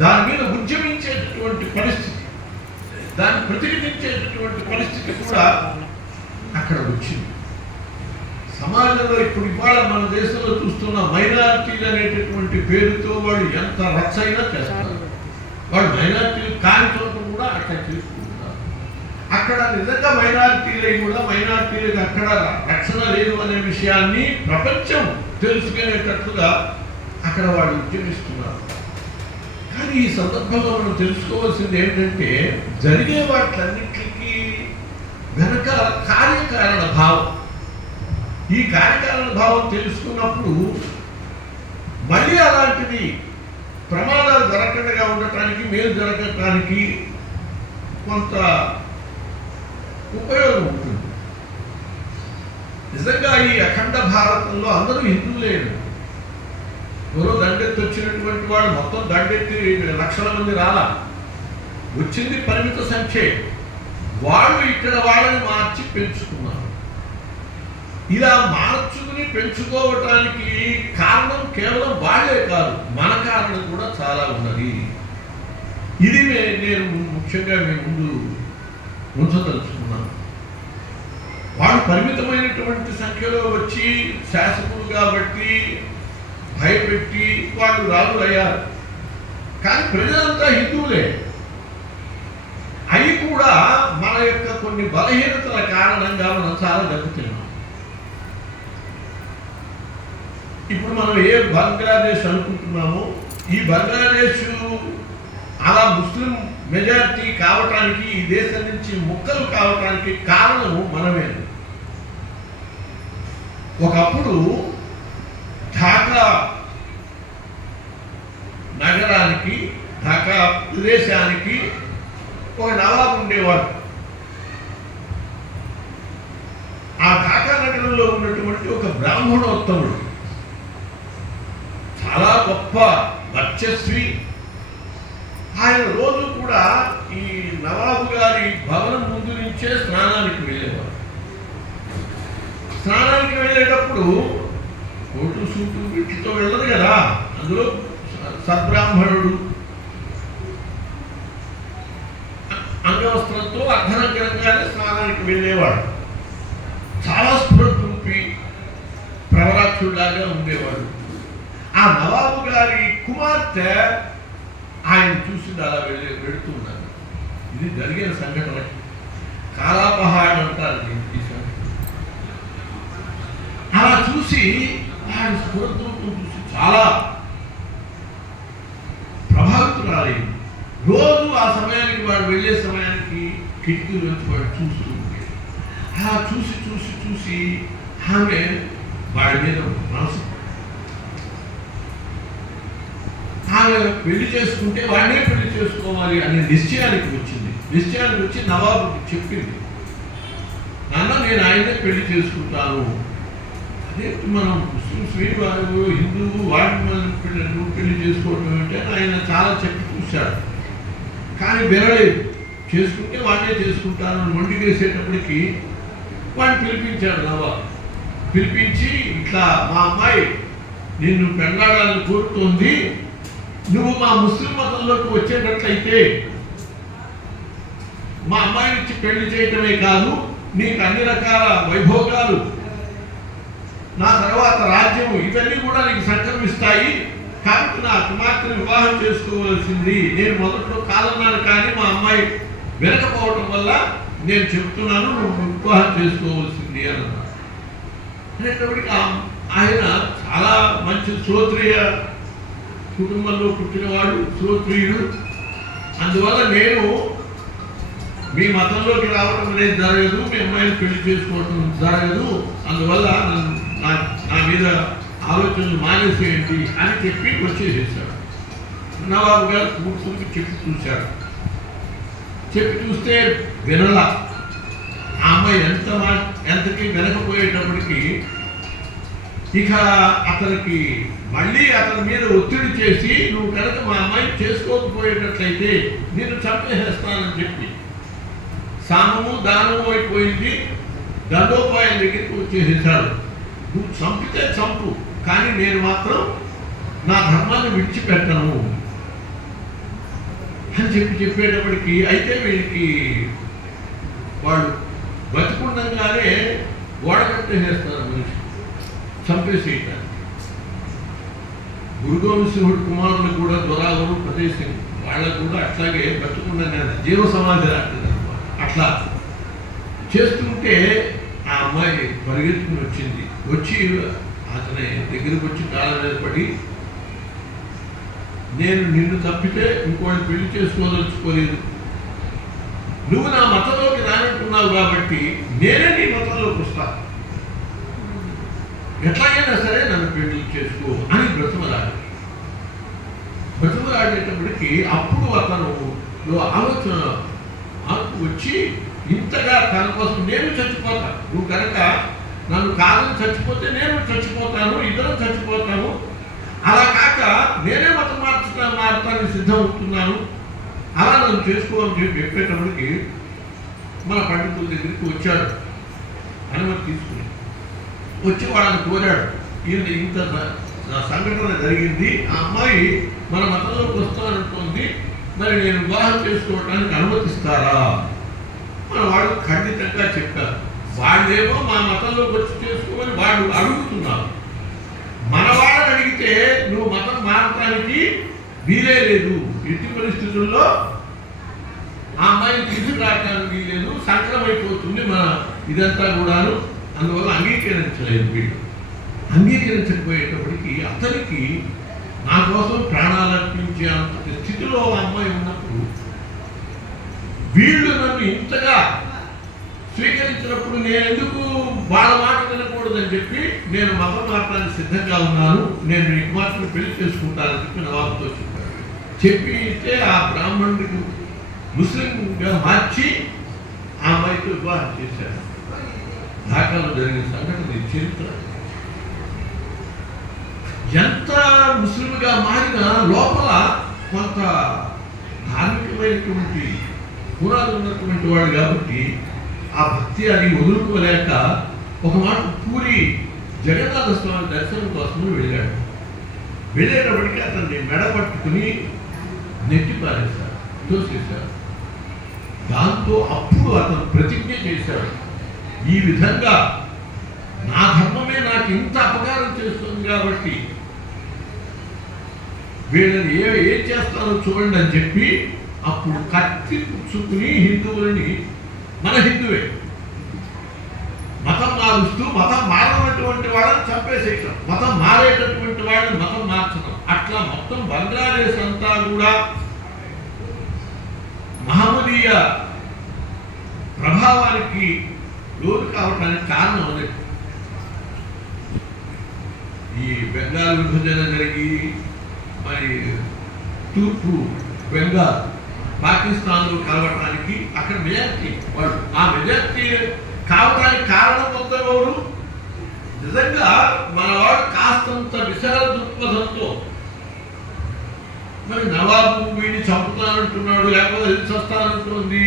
దాని మీద ఉద్యమించేటటువంటి పరిస్థితి దాన్ని ప్రతిఘటించేటటువంటి పరిస్థితి కూడా అక్కడ వచ్చింది. సమాజంలో ఇప్పుడు ఇవాళ మన దేశంలో చూస్తున్న మైనార్టీలు అనేటటువంటి పేరుతో వాళ్ళు ఎంత రచ్చైనా చేస్తారు. వాళ్ళు మైనార్టీలు కాని చోట కూడా అక్కడ చేసుకుంటున్నారు. అక్కడ నిజంగా మైనారిటీలై కూడా మైనార్టీలకు అక్కడ రక్షణ లేదు అనే విషయాన్ని ప్రపంచం తెలుసుకునేటట్లుగా అక్కడ వాళ్ళు ఉద్యమిస్తున్నారు. ఈ సందర్భంలో మనం తెలుసుకోవాల్సింది ఏంటంటే జరిగే వాటిలన్నింటికి వెనక కార్యకారణ భావం. ఈ కార్యకారణ భావం తెలుసుకున్నప్పుడు మళ్ళీ అలాంటిది ప్రమాదాలు జరగకుండా ఉండటానికి మేలు జరగటానికి కొంత ఉపయోగం ఉంటుంది. నిజంగా ఈ అఖండ భారతంలో అందరూ హిందువులేడు ఎవరో దండెత్తి వచ్చినటువంటి వాళ్ళు మొత్తం దండెత్తి లక్షల మంది రాలా. వచ్చింది పరిమిత సంఖ్యే. వాళ్ళు ఇక్కడ వాళ్ళని మార్చి పెంచుకున్నారు. ఇలా మార్చుకుని పెంచుకోవటానికి కారణం కేవలం వాళ్ళే కాదు మన కారణం కూడా చాలా ఉన్నది. ఇది నేను ముఖ్యంగా మీ ముందు ఉంచదలుచుకున్నాను వాళ్ళు పరిమితమైనటువంటి సంఖ్యలో వచ్చి శాసకులు కాబట్టి భయపెట్టి వాళ్ళు రాజులు అయ్యారు కానీ ప్రజలంతా హిందువులే. అవి కూడా మన యొక్క కొన్ని బలహీనతల కారణంగా మనం చాలా దెబ్బతిన్నాం ఇప్పుడు మనం ఏ బంగ్లాదేశ్ అనుకుంటున్నామో ఈ బంగ్లాదేశ్ అలా ముస్లిం మెజారిటీ కావటానికి ఈ దేశం నుంచి ముక్కలు కావటానికి కారణము మనమే. ఒకప్పుడు ఢాకా నగరానికి ఢాకా ప్రదేశానికి ఒక నవాబు ఉండేవాడు. ఆ ఢాకా నగరంలో ఉన్నటువంటి ఒక బ్రాహ్మణోత్తముడు చాలా గొప్ప వర్చస్వి. ఆయన రోజు కూడా ఈ నవాబు గారి భవనం ముందు నుంచే స్నానానికి వెళ్ళేవారు స్నానానికి వెళ్ళేటప్పుడు కోటు సూటు వీటితో వెళ్ళదు కదా. అందులో సద్బ్రాహ్మణుడు. అంగవస్త్రంతో అర్ధనగరంగానే స్నానానికి వెళ్ళేవాడు. చాలా స్ఫుర చూపి ప్రవరాక్షుడిలాగా ఉండేవాడు. ఆ నవాబు గారి కుమార్తె ఆయన చూసి అలా వెళ్ళి వెళుతున్నారు ఇది జరిగిన సంఘటన. కాలాపహాడ్ అంటారు అలా చూసి ఆయన స్ఫురద్రూపం చూసి చాలా ప్రభావితురాలైంది రోజు ఆ సమయానికి వాడు వెళ్ళే సమయానికి కిటికీ నుంచి వాడు చూస్తూ ఉండేది అలా చూసి చూసి చూసి ఆమె వాడి మీద మనసు ఆమె పెళ్ళి చేసుకుంటే వాడినే పెళ్ళి చేసుకోవాలి అనే నిశ్చయానికి వచ్చింది. నిశ్చయానికి వచ్చి నవాబుకి చెప్పింది నాన్న నేను ఆయనే పెళ్ళి చేసుకుంటాను. మనం ముస్లిం వారు హిందువు వాడిని మనం పెళ్ళి పెళ్ళి చేసుకోవడం అంటే ఆయన చాలా చెప్పి చూశాడు కానీ బెరలేదు చేసుకుంటే వాడే చేసుకుంటాను అని మొండికేసేటప్పటికి వాడిని పిలిపించాడు నవాబు పిలిపించి ఇట్లా మా అమ్మాయి నిన్ను పెళ్ళాడాలని కోరుతోంది. నువ్వు మా ముస్లిం మతంలోకి వచ్చేటట్లయితే మా అమ్మాయి నుంచి పెళ్ళి చేయటమే కాదు నీకు అన్ని రకాల వైభోగాలు నా తర్వాత రాజ్యం ఇవన్నీ కూడా నీకు సంక్రమిస్తాయి కాబట్టి నా కుమార్తెను వివాహం చేసుకోవాల్సింది. నేను మొదట్లో కాదన్నాను కానీ మా అమ్మాయి వినకపోవటం వల్ల నేను చెప్తున్నాను నువ్వు వివాహం చేసుకోవాల్సింది అని అన్నాడు అనేటప్పటికి ఆ- ఆయన చాలా మంచి శ్రోత్రియ కుటుంబంలో పుట్టినవాడు శ్రోత్రియుడు. అందువల్ల నేను మీ మతంలోకి రావడం అనేది జరగదు మీ అమ్మాయిని పెళ్ళి చేసుకోవడం జరగదు. అందువల్ల నన్ను నా మీద ఆలోచనలు మానేసేయండి అని చెప్పి వచ్చేసేసాడు. నవాబు గారు కూర్చుని చెప్పి చూశారు. చెప్పి చూస్తే వినల. ఆ అమ్మాయి ఎంత మా ఎంతకి వినకపోయేటప్పటికి ఇక అతనికి మళ్ళీ అతని మీద ఒత్తిడి చేసి నువ్వు కనుక మా అమ్మాయి చేసుకోకపోయేటట్లయితే నేను చంపేసేస్తానని చెప్పి సామము దానము అయిపోయింది. దండోపాయం దగ్గరికి వచ్చేసేసాడు. నువ్వు చంపితే చంపు కానీ నేను మాత్రం నా ధర్మాన్ని విడిచిపెట్టను అని చెప్పి చెప్పేటప్పటికి అయితే వీళ్ళకి వాళ్ళు బతికుండగానే గోడ కట్టేసేస్తారు మనిషి. చంపేసేయటానికి. గురుగోవిందసింహుడు కుమారులు కూడా దొరాలు ప్రదేశం. వాళ్ళకు కూడా అట్లాగే బతుకుండగానే జీవ సమాధి లాంటిది అట్లా చేస్తుంటే ఆ అమ్మాయి పరిగెత్తుకుని వచ్చింది. వచ్చి అతని దగ్గరికి వచ్చి కాళ్ళ మీద పడి నేను నిన్ను తప్పితే ఇంకోటి పెళ్ళి చేసుకోదలుచుకోలేదు. నువ్వు నా మతంలోకి రానుకున్నావు కాబట్టి నేనే నీ మతంలోకి వస్తా. ఎట్లాగైనా సరే నన్ను పెళ్ళి చేసుకో అని బ్రతమలాడు బ్రతమలాడేటప్పటికి అప్పుడు అతను ఆలోచన మార్పు వచ్చి ఇంతగా తన కోసం నేను చచ్చిపోతా. నువ్వు కనుక నన్ను కాదు చచ్చిపోతే నేను చచ్చిపోతాను ఇద్దరం చచ్చిపోతాము. అలా కాక నేనే మతం మార్చుతా మారటానికి సిద్ధం అవుతున్నాను అలా నన్ను చేసుకోవాలని చెప్పి చెప్పేటప్పటికి మన పండితుల దగ్గరికి వచ్చాడు. అనుమతి తీసుకుని వచ్చి వాళ్ళని కోరాడు. ఈయన ఇంత సంఘటన జరిగింది ఆ అమ్మాయి మన మతంలోకి వస్తానంటుంది మరి నేను వివాహం చేసుకోవడానికి అనుమతిస్తారా? మన వాళ్ళు ఖండితంగా చెప్పారు. వాళ్ళేమో మా మతంలోకి వచ్చి చేసుకోమని వాళ్ళు అడుగుతున్నారు. మన వాళ్ళని అడిగితే నువ్వు మతం మారటానికి వీలే లేదు. ఎట్టి పరిస్థితుల్లో ఆ అమ్మాయిని తీసుకురావడానికి వీలేదు సంక్రమైపోతుంది మన ఇదంతా కూడాను. అందువల్ల అంగీకరించలేదు వీళ్ళు. అంగీకరించకపోయేటప్పటికి అతనికి నా కోసం ప్రాణాలు అర్పించే అంత స్థితిలో ఆ అమ్మాయి ఉన్నప్పుడు వీళ్ళు నన్ను ఇంతగా స్వీకరించినప్పుడు నేను ఎందుకు వాళ్ళ మాట వినకూడదని చెప్పి నేను మతం మారడానికి సిద్ధంగా ఉన్నాను నేను నీకు కుమార్తెను పెళ్ళి చేసుకుంటానని చెప్పి నవాబుతో చెప్పాను చెప్పి ఇస్తే ఆ బ్రాహ్మణుడికి ముస్లింగా మార్చి ఆ అమ్మాయితో వివాహం చేశాడు ఢాకాలో జరిగిన సంఘటన చరిత్ర. ఎంత ముస్లింగా మారినా లోపల కొంత ధార్మికమైనటువంటి పునాది ఉన్నటువంటి వాడు కాబట్టి ఆ భక్తి అది వదులుకోలేక ఒక మాట పూరి జగన్నాథ స్వామి దర్శనం కోసం వెళ్ళాడు. వెళ్ళేటప్పటికి అతన్ని మెడ పట్టుకుని నెట్టి పారేశారు తోసేశారు. దాంతో అప్పుడు అతను ప్రతిజ్ఞ చేశాడు. ఈ విధంగా నా ధర్మమే నాకు ఇంత అపకారం చేస్తుంది కాబట్టి వీళ్ళని ఏ ఏం చేస్తారో చూడండి అని చెప్పి అప్పుడు కత్తి పుచ్చుకుని హిందువులని మన హిందువే. మతం మారుస్తూ మతం మారినటువంటి వాళ్ళని చంపేసేయటం. మతం మారేటటువంటి వాళ్ళని మతం మార్చడం అట్లా మొత్తం బంగ్లాదేశ్ అంతా కూడా మహమ్మదీయ ప్రభావానికి లోను కావటానికి కారణం అదే. ఈ బెంగాల్ విభజన జరిగి మరి తూర్పు బెంగాల్ పాకిస్తాన్లో కలవటానికి అక్కడ మెజార్టీ వాళ్ళు. ఆ మెజార్టీ కావడానికి కారణం మొత్తం ఎవరు? నిజంగా మన వాడు కాస్తంత విశాల దృక్పథంతో మరి నవాబు వీడిని చంపుతానంటున్నాడు లేకపోతే ఇది చస్తానంటుంది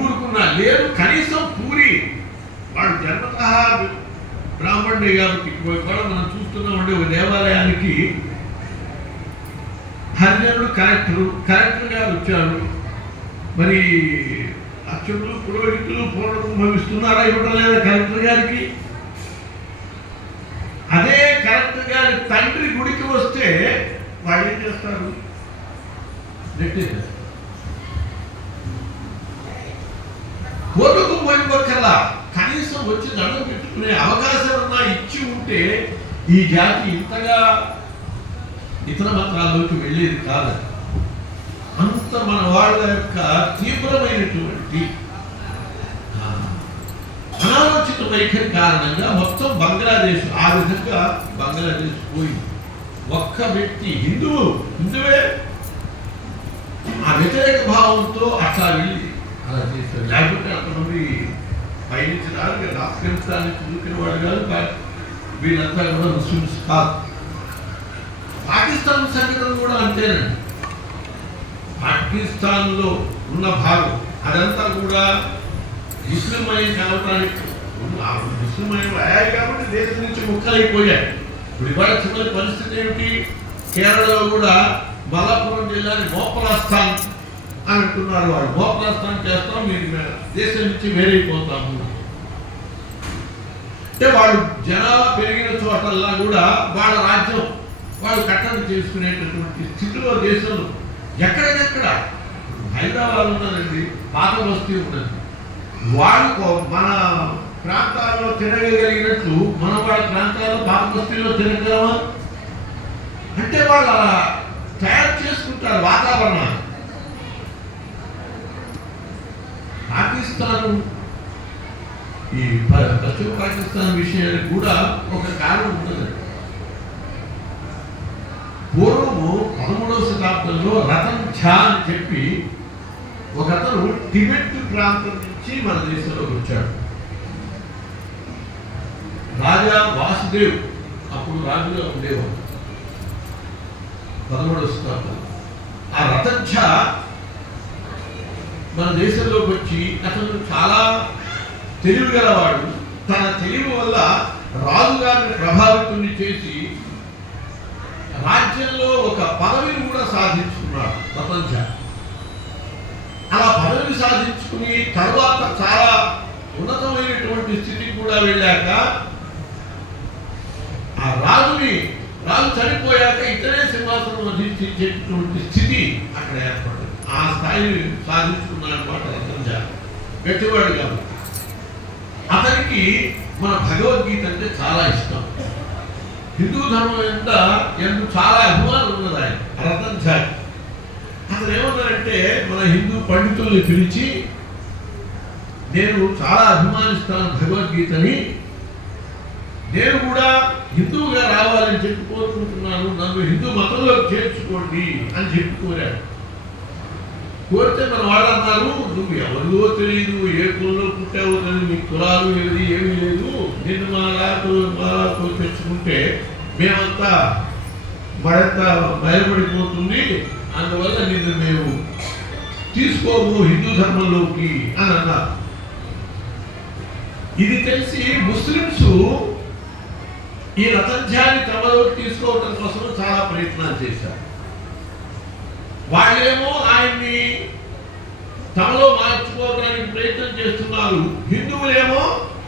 ఊరుకున్నా లేదు. కనీసం పూరి వాడు జన్మత బ్రాహ్మణుడే కాబట్టి కూడా మనం చూస్తున్నామంటే ఒక దేవాలయానికి హరిజనుడు కలెక్టరు కలెక్టర్గా గారు వచ్చారు మరి అర్చకులు పురోహితులు పూర్వకం భవిస్తున్నారా ఇవ్వడం లేదా కలెక్టర్ గారికి? అదే కలెక్టర్ గారి తండ్రి గుడికి వస్తే వాళ్ళు ఏం చేస్తారు? కోర్టుకు పోయిపోకల్లా కనీసం వచ్చి దండం పెట్టుకునే అవకాశం ఉన్నా ఇచ్చి ఉంటే ఈ జాతి ఇంతగా ఇతర మతాల్లోకి వెళ్ళేది కాదు. అంత మన వాళ్ళ యొక్క తీవ్రమైనటువంటి అనాలోచిత వైఖరి కారణంగా మొత్తం బంగ్లాదేశ్ ఆ విధంగా బంగ్లాదేశ్ పోయింది. ఒక్క వ్యక్తి హిందువు హిందువే. ఆ వ్యతిరేక భావంతో అట్లా వెళ్ళి అలా చేశారు. లేకపోతే అంతమంది పయనించిన ఆఫ్ఘనిస్తాన్ నుంచి దూకిన వాడు కాదు వీళ్ళంతా కూడా ముస్లిమ్స్ కాదు. పాకిస్తాన్ సంఘటన కూడా అంతేనండి. పాకిస్తాన్లో ఉన్న భాగం అదంతా కూడా ముస్లిమయం కావటానికి ముస్లిమయం అయ్యాయి కాబట్టి దేశం నుంచి ముక్కలైపోయాయి. ఇప్పుడు ఇవాళ చివరి పరిస్థితి ఏమిటి? కేరళలో కూడా మల్లాపురం జిల్లాని గోపలాస్థాన్ అని అంటున్నారు వాళ్ళు గోపలాస్థాన్ చేస్తాం మీరు దేశం నుంచి వేరైపోతాము. అంటే వాళ్ళు జనాభా పెరిగిన చోటల్లా కూడా వాళ్ళ రాజ్యం వాళ్ళు కట్టడి చేసుకునేటటువంటి స్థితిలో దేశంలో ఎక్కడికెక్కడ? హైదరాబాద్ ఉన్నదండి పాత బస్తీ ఉన్నది. వాళ్ళు మన ప్రాంతాల్లో తిరగగలిగినట్లు మన వాళ్ళ ప్రాంతాల్లో పాత బస్తీలో తిరగలమా అంటే వాళ్ళు అలా తయారు చేసుకుంటారు వాతావరణాన్ని. పాకిస్తాన్ ఈ పశ్చిమ పాకిస్తాన్ విషయానికి కూడా ఒక కారణం ఉంటుంది పూర్వము పదమూడవ శతాబ్దంలో రతన్ ఝా అని చెప్పి ఒక అతను టిబెట్ ప్రాంతం నుంచి మన దేశంలోకి వచ్చాడు. రాజా వాసుదేవ్ అప్పుడు రాజుగా ఉండేవాడు. పదమూడవ శతాబ్దం. ఆ రతన్ ఝా మన దేశంలోకి వచ్చి అతను చాలా తెలివి గలవాడు. తన తెలివి వల్ల రాజుగారిని ప్రభావితం చేసి రాజ్యంలో ఒక పదవిని కూడా సాధించుకున్నాడు ప్రపంచ. అలా పదవిని సాధించుకుని తర్వాత చాలా ఉన్నతమైనటువంటి స్థితికి కూడా వెళ్ళాక ఆ రాజుని రాజు చనిపోయాక ఇతరే సింహాసనం అధిష్ఠించేటటువంటి స్థితి అక్కడ ఏర్పడింది. ఆ స్థాయిని సాధించుకున్నాడనమాట మాట పెట్టుబడి గట్టివాడు కాదు. అతనికి మన భగవద్గీత అంటే చాలా ఇష్టం. హిందూ ధర్మం ఎంత ఎందుకు చాలా అభిమానం ఉన్నది ఆయన. రతన్ ఛాయ్ అతను ఏమన్నారంటే మన హిందూ పండితుల్ని పిలిచి నేను చాలా అభిమానిస్తాను భగవద్గీతని. నేను కూడా హిందువుగా రావాలని చెప్పి కోరుకుంటున్నాను. నన్ను హిందూ మతంలోకి చేర్చుకోండి అని చెప్పి కోరాడు. కోరితే మన వాళ్ళు అన్నారు నువ్వు ఎవరిదో తెలియదు ఏ కులంలో పుట్టావో తెలియదు నీ కులాలు ఏది ఏమీ లేదు. నిన్ను మా లాతో మాతో తెచ్చుకుంటే మేమంతా మరింత భయపడిపోతుంది. అందువల్ల నిన్ను మేము తీసుకోము హిందూ ధర్మంలోకి అని అన్నారు. ఇది తెలిసి ముస్లిమ్స్ ఈ రథధ్యాన్ని తమలోకి తీసుకోవటం కోసం చాలా ప్రయత్నాలు చేశారు. వాళ్ళేమో ఆయన్ని తమలో మార్చుకోవడానికి ప్రయత్నం చేస్తున్నారు. హిందువులేమో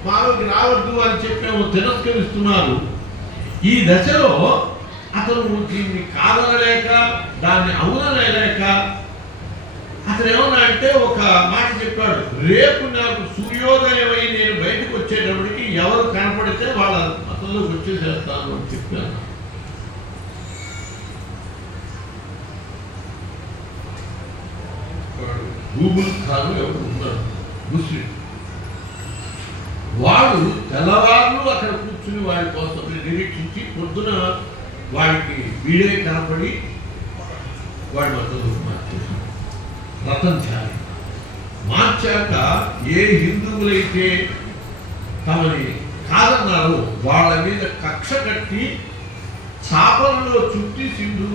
మాలోకి రావద్దు అని చెప్పేమో తిరస్కరిస్తున్నారు. ఈ దశలో అతను దీన్ని కాదనలేక దాన్ని అవునలేక అతను ఏమన్నా అంటే ఒక మాట చెప్పాడు. రేపు నాకు సూర్యోదయం అయి నేను బయటకు వచ్చేటప్పటికి ఎవరు కనపడితే వాళ్ళ మతంలోకి వచ్చేసేస్తాను అని చెప్పాను వాడు గూగుల్ ఖాన్ ఎవరు ఉన్నారు ముస్లిం. వాడు తెల్లవారులు అక్కడ కూర్చుని వాడి కోసం నిరీక్షించి పొద్దున వాడికి వీడే కనపడి వాడి మద్దతు మార్చేశాడు. రతన్ చాలి మార్చాక ఏ హిందువులైతే తమని కాదన్నారో వాళ్ళ మీద కక్ష కట్టి చాపలలో చుట్టి సింధు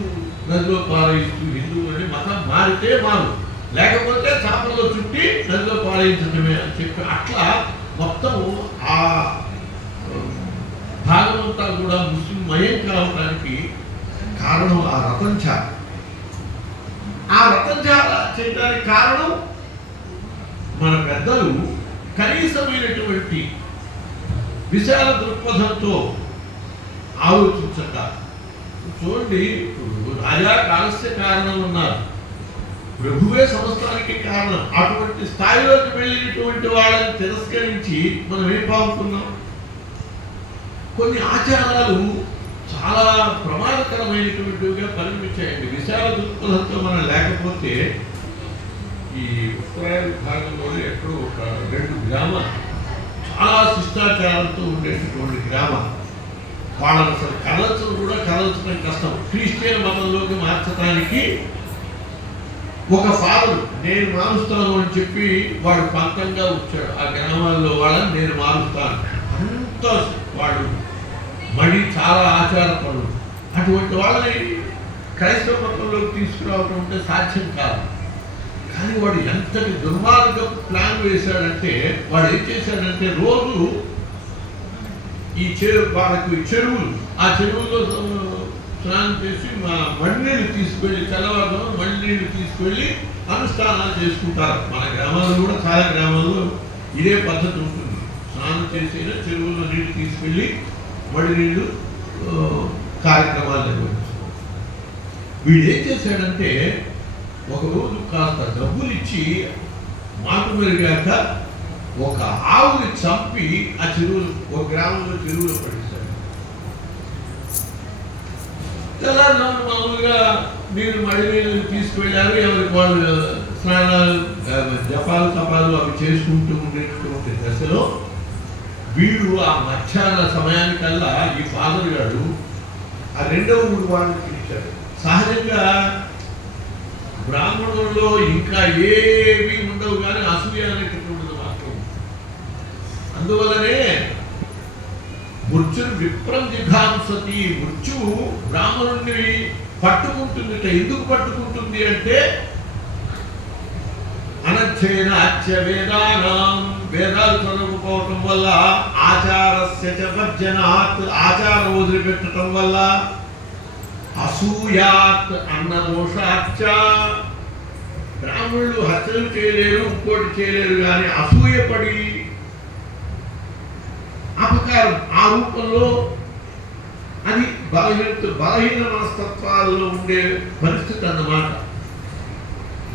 నదిలో పారేస్తూ హిందువులని మతం మారితే మారు. లేకపోతే చేపల్లో చుట్టి నదిలో పారేయించడమే అని చెప్పి అట్లా మొత్తం ఆ భాగం అంతా కూడా ముస్లిం మయం కావడానికి కారణం ఆ రతం చేప ఆ రతన్జాల చేయడానికి కారణం మన పెద్దలు కనీసమైనటువంటి విశాల దృక్పథంతో ఆలోచించక చూడండి రాజా కాలస్య కారణం ఉన్నారు ప్రభువే సమస్తానికి కారణం. అటువంటి స్థాయిలోకి వెళ్ళినటువంటి వాళ్ళని తిరస్కరించి మనం ఏం పావుతున్నాం కొన్ని ఆచారాలు చాలా ప్రమాదకరమైనటువంటివిగా పరిణమించాయండి. విశాల దృక్పథంతో మనం లేకపోతే ఈ ఉత్తరాయణ భాగంలోనే ఎక్కడో ఒక రెండు గ్రామాలు చాలా శిష్టాచారంతో ఉండేటటువంటి గ్రామాలు వాళ్ళని అసలు కదల్చడం కూడా కదల్చడం కష్టం. క్రిస్టియన్ మతంలోకి మార్చడానికి ఒక ఫాదర్ నేను మారుస్తాను అని చెప్పి వాడు పంతంగా వచ్చాడు. ఆ గ్రామాల్లో వాళ్ళని నేను మారుస్తాను అంత వాడు మళ్ళీ చాలా ఆచారపరులు అటువంటి వాళ్ళని క్రైస్తవ మతంలోకి తీసుకురావడం అంటే సాధ్యం కాదు. కానీ వాడు ఎంతటి దుర్మార్గం ప్లాన్ వేశాడంటే వాడు ఏం చేశాడంటే రోజు ఈ చెరువు వాళ్ళకు చెరువులు ఆ చెరువుల్లో స్నానం చేసి మా మళ్ళీళ్ళు తీసుకువెళ్ళి తెల్లవారు మళ్ళీళ్ళు తీసుకెళ్ళి అనుష్ఠానాలు చేసుకుంటారు. మన గ్రామాల్లో కూడా చాలా గ్రామాల్లో ఇదే పద్ధతి ఉంటుంది. స్నానం చేసిన చెరువులో నీళ్ళు తీసుకెళ్ళి మడి నీళ్ళు కార్యక్రమాలు నిర్వహిస్తారు. వీడు ఏం చేశాడంటే ఒకరోజు కాస్త డబ్బులు ఇచ్చి మాట మెరిగాక ఒక ఆవుని చంపి ఆ చెరువులు ఒక గ్రామంలో చెరువులో పడి మామూలుగా మీరు మడి నీళ్ళు తీసుకువెళ్ళారు ఎవరికి వాళ్ళు స్నానాలు జపాలు తపాలు అవి చేసుకుంటూ ఉండేటువంటి దశలో వీళ్ళు ఆ మధ్యాహ్న సమయానికల్లా ఈ ఫాదర్ గారు ఆ రెండవ మూడు వాళ్ళని పిలిచాడు సహజంగా బ్రాహ్మణుల్లో ఇంకా ఏవి ఉండవు కానీ అసూయ అనేటటువంటిది మాత్రం ఉంది. అందువలనే మృత్యుని విప్రం జిఘాంసతి మృత్యువు బ్రాహ్మణుణ్ణి పట్టుకుంటుంది ఎందుకు పట్టుకుంటుంది అంటే అనధ్యయన అత్య వేదానాం వేదాలు చదవకపోవటం వల్ల ఆచారస్య చ ఆచారం వదిలిపెట్టడం వల్ల అసూయాత్ అన్న దోషాచ్చ బ్రాహ్మణులు హత్యలు చేయలేరు ఇంకోటి చేయలేరు కానీ అసూయపడి అపకారం ఆ రూపంలో అది బలహీన బలహీన మనస్తత్వాల్లో ఉండే పరిస్థితి అన్నమాట.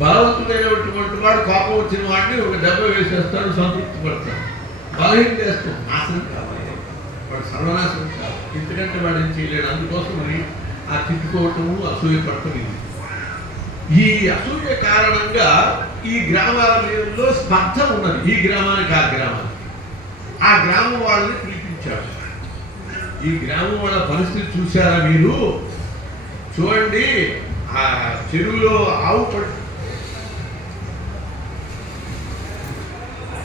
బలవంతుడైనటువంటి వాడు కోపం వచ్చిన వాడిని ఒక దెబ్బ వేసేస్తాడు సంతృప్తి పడతాడు. బలహీన చేస్తాం నాశనం కావాలి. వాడు సర్వనాశనం కావాలి. ఎందుకంటే వాడు ఏం చేయలేడు. అందుకోసం మరి ఆ తిట్టుకోవటము అసూయ పడటం ఇది. ఈ అసూయ కారణంగా ఈ గ్రామాల స్పర్ధ ఉన్నది. ఈ గ్రామానికి ఆ గ్రామానికి ఆ గ్రామం వాళ్ళని పిలిపించాడు ఈ గ్రామం వాళ్ళ పరిస్థితి చూసారా మీరు? చూడండి ఆ చెరువులో ఆవు పడి